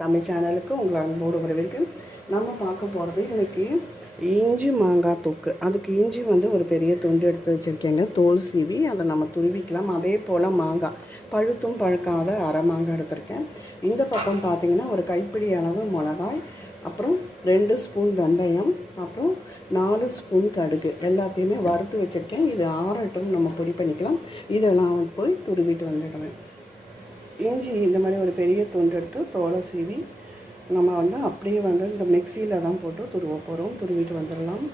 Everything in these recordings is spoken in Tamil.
தமிழ் சேனலுக்கு உங்களை அன்போடு வரவேற்கும் நம்ம பார்க்க போகிறது இன்றைக்கி இஞ்சி மாங்காய் தொக்கு. அதுக்கு இஞ்சி வந்து ஒரு பெரிய துண்டு எடுத்து வச்சுருக்கேங்க. தோல் சீவி அதை நம்ம துருவிக்கலாம். அதே போல் மாங்காய். பழுத்தும் பழுக்காத அரை மாங்காய் எடுத்திருக்கேன். இந்த பக்கம் பார்த்திங்கன்னா ஒரு கைப்பிடி அளவு மிளகாய் அப்புறம் ரெண்டு ஸ்பூன் வெந்தயம் அப்புறம் நாலு ஸ்பூன் கடுகு. எல்லாத்தையுமே வறுத்து வச்சுருக்கேன். இது ஆறட்டும் நம்ம பொடி பண்ணிக்கலாம். இதை நான் போய் துருவிட்டு வந்துடுவேன் இஞ்சி இந்த மாதிரி ஒரு பெரிய துண்டு எடுத்து தோலை சீவி நம்ம வந்து அப்படியே வந்து இந்த மிக்சியில் தான் போட்டு துருவ போகிறோம் துருவிட்டு வந்துடலாம்.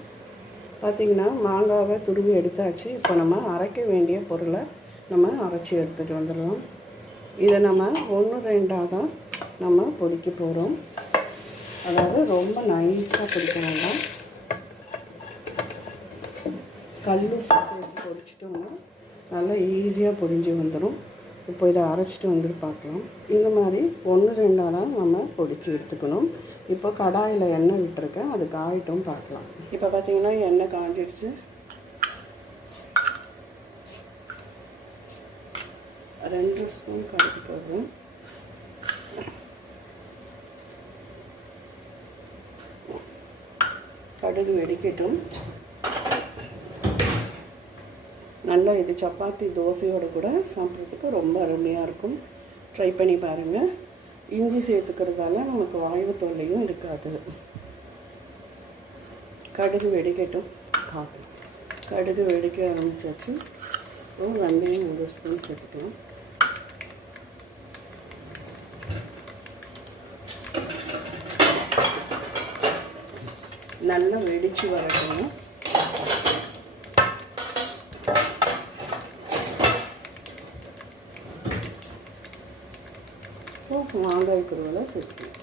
பார்த்திங்கன்னா மாங்காவை துருவி எடுத்தாச்சு. இப்போ நம்ம அரைக்க வேண்டிய பொருளை நம்ம அரைச்சி எடுத்துகிட்டு வந்துடலாம். இதை நம்ம ஒன்று ரெண்டாக தான் நம்ம பொடிக்க போகிறோம் அதாவது ரொம்ப நைஸாக பிடிக்க வேண்டாம். கல் பொடிச்சிட்டோம்னா நல்லா ஈஸியாக பொடிஞ்சு வந்துடும் இப்போ இதை அரைச்சிட்டு வந்து பார்க்கலாம். இந்த மாதிரி ஒன்று ரெண்டாக தான் நம்ம பொடிச்சு எடுத்துக்கணும். இப்போ கடாயில் எண்ணெய் விட்டுருக்கேன். அது காயிட்டும் பார்க்கலாம். இப்போ பார்த்தீங்கன்னா எண்ணெய் காஞ்சிடுச்சு ரெண்டு ஸ்பூன் கடுகு போடுறோம். கடுகு வெடிக்கட்டும். நல்லா இது சப்பாத்தி தோசையோடு கூட சாப்பிட்றதுக்கு ரொம்ப அருமையாக இருக்கும். ட்ரை பண்ணி பாருங்கள் இஞ்சி சேர்த்துக்கிறதால நமக்கு வாய்வு தொல்லையும் இருக்காது. கடுகு வெடிக்கட்டும். காட்டும் கடுகு வெடிக்க ஆரம்பிச்சாச்சு. அப்புறம் வெந்தயம் ஒரு ஸ்பூன் சேர்த்துக்கலாம். நல்லா வெடித்து வரட்டும் இப்போ மாங்காய் துருவலை சேர்த்துக்கலாம்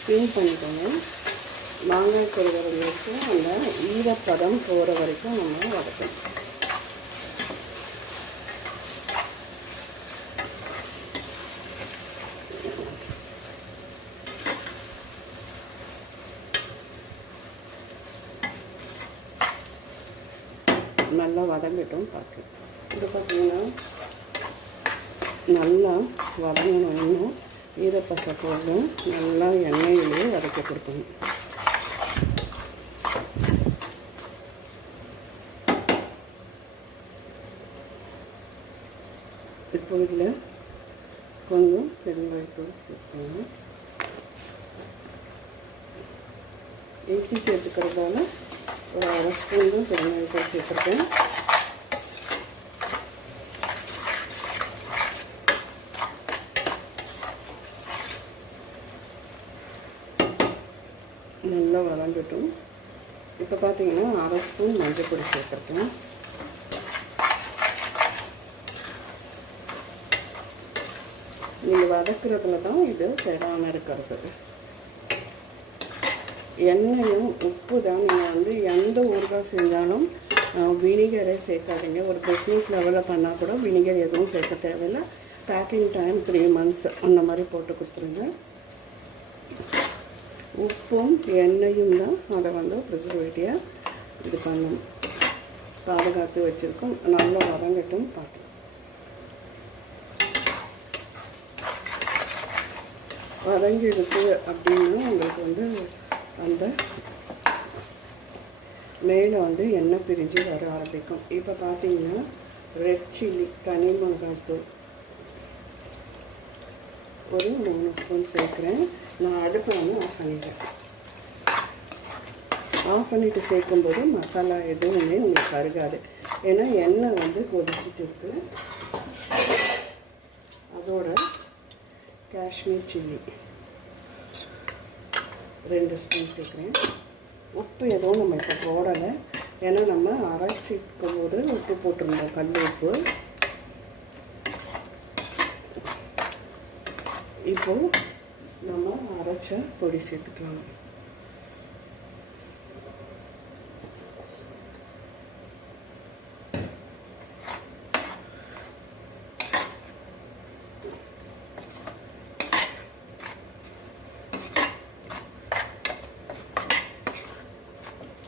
ஸ்டீம் பண்ணிக்கோங்க. மாங்காய் கொள்கிற வரைக்கும் அந்த ஈரப்பதம் போகிற வரைக்கும் நம்ம வதக்கணும். நல்லா வதங்கட்டும் பார்க்கலாம் இது பார்த்தீங்கன்னா நல்லா வதங்கணும். இன்னும் ஈரப்பசை போதும் நல்லா எண்ணெயிலேயே வதக்கி கொடுக்கணும். இதில் கொஞ்சம் பெருங்காயத்தூள் சேர்த்துக்கணும் இஞ்சி சேர்த்துக்கிறதால ஒரு அரை ஸ்பூன் தான் பெருங்காயத்தூள் சேர்த்துருக்கேன். நல்லா வதங்கட்டும். இப்போ பார்த்தீங்கன்னா அரை ஸ்பூன் மஞ்சள் பொடி சேர்த்துருக்கேன். நீங்கள் வதக்குறதுல தான் இது கெடாமல் இருக்கிறது. எண்ணெயும் உப்பு தான். நீங்கள் வந்து எந்த ஊறுகாய் செஞ்சாலும் வினிகரே சேர்க்காதீங்க. ஒரு பிஸ்னஸ் லெவலில் பண்ணால் கூட வினிகர் எதுவும் சேர்க்க தேவையில்லை. பேக்கிங் டைம் த்ரீ மந்த்ஸ் அந்த மாதிரி போட்டு கொடுத்துருங்க. உப்பும் எண்ணெயும் தான் அதை வந்து ப்ரிசர்வேட்டிவாக இது பண்ணணும். பாதுகாத்து வச்சுருக்கோம். நல்லா வதங்கட்டும் வதங்கி வதங்கிடுது அப்படின்னா உங்களுக்கு வந்து அந்த மேலே வந்து எண்ணெய் பிரிஞ்சு வர ஆரம்பிக்கும். இப்போ பார்த்தீங்கன்னா ரெட் சில்லி தனி மிளகாத்தூள் ஒரு மூணு ஸ்பூன் சேர்க்குறேன். நான் அடுப்பை வந்து ஆஃப் பண்ணிட்டேன் ஆஃப் பண்ணிவிட்டு சேர்க்கும்போது மசாலா எதுவுமே உங்களுக்கு கருகாது ஏன்னா எண்ணெய் வந்து கொதிச்சுட்டு இருக்கு. அதோட காஷ்மீர் சில்லி. ரெண்டு ஸ்பூன் சேர்க்குறேன். உப்பு எதுவும் நம்ம இப்போ போடலை. ஏன்னா நம்ம அரைச்சிக்கும் போது உப்பு போட்டிருந்தோம் கல் உப்பு. இப்போது நம்ம அரைச்ச பொடி சேர்த்துக்கலாம்.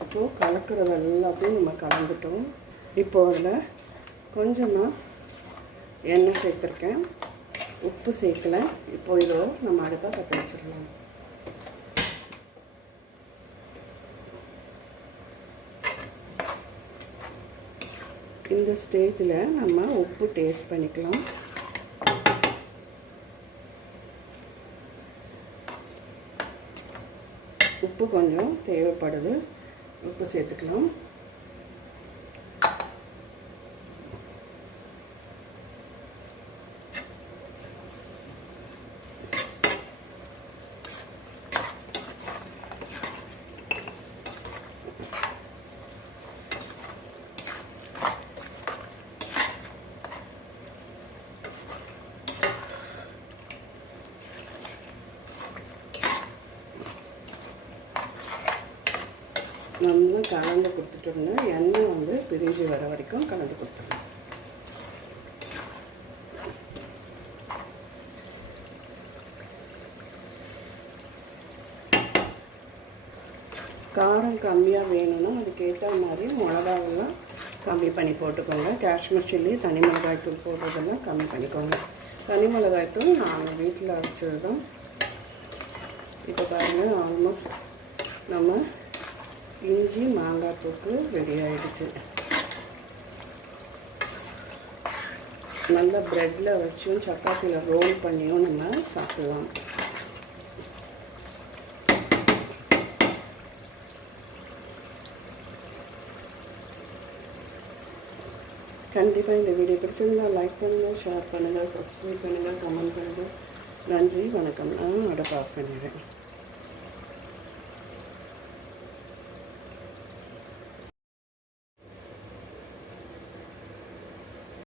இப்போது கலக்கிறது எல்லாத்தையும் நம்ம கலந்துட்டோம். இப்போ அதில் கொஞ்சமாக எண்ணெய் சேர்த்துருக்கேன். உப்பு சேர்க்கல. இப்போ இதோ நம்ம அடுப்பை பற்ற வச்சிடலாம். இந்த ஸ்டேஜில் நம்ம உப்பு டேஸ்ட் பண்ணிக்கலாம். உப்பு கொஞ்சம் தேவைப்படுது. உப்பு சேர்த்துக்கலாம் நம்ம கலந்து கொடுத்துட்டோம்னா எண்ணெய் வந்து பிரிஞ்சு வர வரைக்கும் கலந்து கொடுத்துடணும் காரம் கம்மியாக வேணும்னா அதுக்கேற்ற மாதிரி மிளகாவெல்லாம் கம்மி பண்ணி போட்டுக்கோங்க. காஷ்மீர் சில்லி தனி மிளகாய் தூள் போடுறதெல்லாம் கம்மி பண்ணிக்கோங்க. தனி மிளகாய் தூள் நாங்கள் வீட்டில் அரைச்சது தான் இப்போ பாருங்கள் ஆல்மோஸ்ட் நம்ம இஞ்சி மாங்காய் தொக்கு ரெடி ஆகிடுச்சு நல்ல ப்ரெட்டில் வச்சும் சப்பாத்தியில் ரோல் பண்ணியும் நம்ம சாப்பிடலாம். கண்டிப்பாக இந்த வீடியோ பிடிச்சிருந்தால் லைக் பண்ணுங்கள் ஷேர் பண்ணுங்கள் சப்ஸ்கிரைப் பண்ணுங்கள் கமெண்ட் பண்ணுங்கள் நன்றி வணக்கம். நான் அடை ஆஃப் பண்ணிடுறேன்